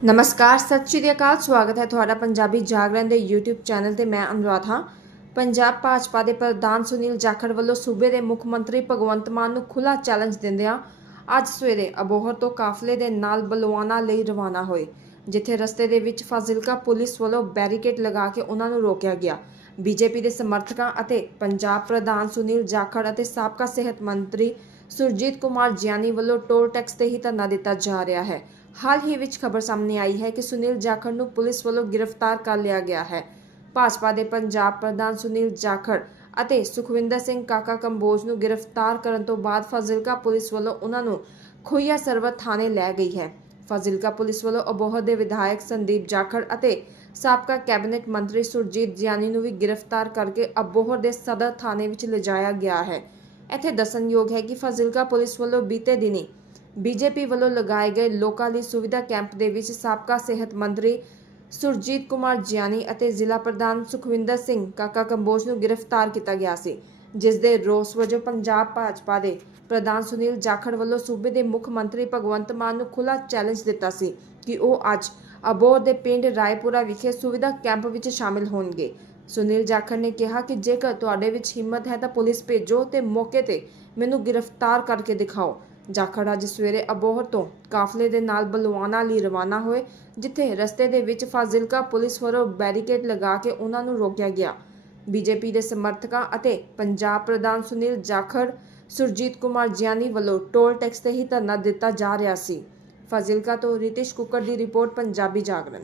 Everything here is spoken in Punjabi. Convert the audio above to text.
ਨਮਸਕਾਰ, ਸਤਿ ਸ਼੍ਰੀ ਅਕਾਲ, ਸਵਾਗਤ ਹੈ ਤੁਹਾਡਾ ਪੰਜਾਬੀ ਜਾਗਰਣ ਦੇ YouTube ਚੈਨਲ ਤੇ ਮੈਂ ਅਨੁਰਾਧ। ਹਾਂ ਪੰਜਾਬ ਭਾਜਪਾ ਦੇ ਪ੍ਰਧਾਨ ਸੁਨੀਲ ਜਾਖੜ ਵੱਲੋਂ ਸੂਬੇ ਦੇ ਮੁੱਖ ਮੰਤਰੀ ਭਗਵੰਤ ਮਾਨ ਨੂੰ ਖੁੱਲਾ ਚੈਲੰਜ ਦਿੰਦਿਆਂ ਅੱਜ ਸਵੇਰੇ ਅਬੋਹਰ ਤੋਂ ਕਾਫਲੇ ਦੇ ਨਾਲ ਬਲਵਾਨਾ ਲਈ ਰਵਾਨਾ ਹੋਏ, ਜਿੱਥੇ ਰਸਤੇ ਦੇ ਵਿੱਚ ਫਾਜ਼ਿਲਕਾ ਪੁਲਿਸ ਵੱਲੋਂ ਬੈਰੀਕੇਡ ਲਗਾ ਕੇ ਉਹਨਾਂ ਨੂੰ ਰੋਕਿਆ ਗਿਆ। ਬੀਜੇਪੀ ਦੇ ਸਮਰਥਕਾਂ ਅਤੇ ਪੰਜਾਬ ਪ੍ਰਧਾਨ ਸੁਨੀਲ ਜਾਖੜ ਅਤੇ ਸਾਬਕਾ ਸਿਹਤ ਮੰਤਰੀ ਸੁਰਜੀਤ ਕੁਮਾਰ ਜਿਆਨੀ ਵੱਲੋਂ ਟੋਲ ਟੈਕਸ ਤੇ ਹੀ ਧਰਨਾ ਦਿੱਤਾ ਜਾ ਰਿਹਾ ਹੈ। ਹਾਲ ਹੀ ਵਿੱਚ ਖਬਰ ਸਾਹਮਣੇ ਆਈ ਹੈ ਕਿ ਸੁਨੀਲ ਜਾਖੜ ਨੂੰ ਪੁਲਿਸ ਵੱਲੋਂ ਗ੍ਰਿਫਤਾਰ ਕਰ ਲਿਆ ਗਿਆ ਹੈ। ਭਾਜਪਾ ਦੇ ਪੰਜਾਬ ਪ੍ਰਧਾਨ ਸੁਨੀਲ ਜਾਖੜ ਅਤੇ ਸੁਖਵਿੰਦਰ ਸਿੰਘ ਕਾਕਾ ਕੰਬੋਜ ਨੂੰ ਗ੍ਰਿਫਤਾਰ ਕਰਨ ਤੋਂ ਬਾਅਦ ਫਾਜ਼ਿਲਕਾ ਪੁਲਿਸ ਵੱਲੋਂ ਉਹਨਾਂ ਨੂੰ ਖੋਈਆ ਸਰਵਤ ਥਾਣੇ ਲੈ ਗਈ ਹੈ। ਫਾਜ਼ਿਲਕਾ ਪੁਲਿਸ ਵੱਲੋਂ ਅਬੋਹਰ ਦੇ ਵਿਧਾਇਕ ਸੰਦੀਪ ਜਾਖੜ ਅਤੇ ਸਾਬਕਾ ਕੈਬਨਿਟ ਮੰਤਰੀ ਸੁਰਜੀਤ ਜਿਆਨੀ ਨੂੰ ਵੀ ਗ੍ਰਿਫਤਾਰ ਕਰਕੇ ਅਬੋਹਰ ਦੇ ਸਦਰ ਥਾਣੇ ਵਿੱਚ ਲਿਜਾਇਆ ਗਿਆ ਹੈ। ਇੱਥੇ ਦੱਸਣਯੋਗ ਹੈ ਕਿ ਫਾਜ਼ਿਲਕਾ ਪੁਲਿਸ ਵੱਲੋਂ ਬੀਤੇ ਦਿਨੀ ਬੀਜੇਪੀ ਵੱਲੋਂ ਲਗਾਏ ਗਏ ਲੋਕਾਂ ਲਈ ਸੁਵਿਧਾ ਕੈਂਪ ਦੇ ਵਿੱਚ ਸਾਬਕਾ ਸਿਹਤ ਮੰਤਰੀ ਸੁਰਜੀਤ ਕੁਮਾਰ ਜਿਆਨੀ ਅਤੇ ਜ਼ਿਲ੍ਹਾ ਪ੍ਰਧਾਨ ਸੁਖਵਿੰਦਰ ਸਿੰਘ ਕਾਕਾ ਕੰਬੋਜ ਨੂੰ ਗ੍ਰਿਫਤਾਰ ਕੀਤਾ ਗਿਆ ਸੀ, ਜਿਸ ਦੇ ਰੋਸ ਵਜੋਂ ਪੰਜਾਬ ਭਾਜਪਾ ਦੇ ਪ੍ਰਧਾਨ ਸੁਨੀਲ ਜਾਖੜ ਵੱਲੋਂ ਸੂਬੇ ਦੇ ਮੁੱਖ ਮੰਤਰੀ ਭਗਵੰਤ ਮਾਨ ਨੂੰ ਖੁੱਲਾ ਚੈਲੰਜ ਦਿੱਤਾ ਸੀ ਕਿ ਉਹ ਅੱਜ ਅਬੋਰ ਦੇ ਪਿੰਡ ਰਾਏਪੁਰਾ ਵਿਖੇ ਸੁਵਿਧਾ ਕੈਂਪ ਵਿੱਚ ਸ਼ਾਮਿਲ ਹੋਣਗੇ। ਸੁਨੀਲ ਜਾਖੜ ਨੇ ਕਿਹਾ ਕਿ ਜੇਕਰ ਤੁਹਾਡੇ ਵਿੱਚ ਹਿੰਮਤ ਹੈ ਤਾਂ ਪੁਲਿਸ ਭੇਜੋ ਤੇ ਮੌਕੇ ਤੇ ਮੈਨੂੰ ਗ੍ਰਿਫਤਾਰ ਕਰਕੇ ਦਿਖਾਓ। ਜਾਖੜ ਅੱਜ ਸਵੇਰੇ ਅਬੋਹਰ ਤੋਂ ਕਾਫਲੇ ਦੇ ਨਾਲ ਬਲਵਾਨਾ ਲਈ ਰਵਾਨਾ ਹੋਏ, ਜਿੱਥੇ ਰਸਤੇ ਦੇ ਵਿੱਚ ਫਾਜ਼ਿਲਕਾ ਪੁਲਿਸ ਵੱਲੋਂ ਬੈਰੀਕੇਡ ਲਗਾ ਕੇ ਉਹਨਾਂ ਨੂੰ ਰੋਕਿਆ ਗਿਆ। ਬੀਜੇਪੀ ਦੇ ਸਮਰਥਕਾਂ ਅਤੇ ਪੰਜਾਬ ਪ੍ਰਧਾਨ ਸੁਨੀਲ ਜਾਖੜ, ਸੁਰਜੀਤ ਕੁਮਾਰ ਜਿਆਨੀ ਵੱਲੋਂ ਟੋਲ ਟੈਕਸ ਤੇ ਹੀ ਧਰਨਾ ਦਿੱਤਾ ਜਾ ਰਿਹਾ ਸੀ। ਫਾਜ਼ਿਲਕਾ ਤੋਂ ਰਿਤਿਸ਼ ਕੁੱਕਰ ਦੀ ਰਿਪੋਰਟ, ਪੰਜਾਬੀ ਜਾਗਰਣ।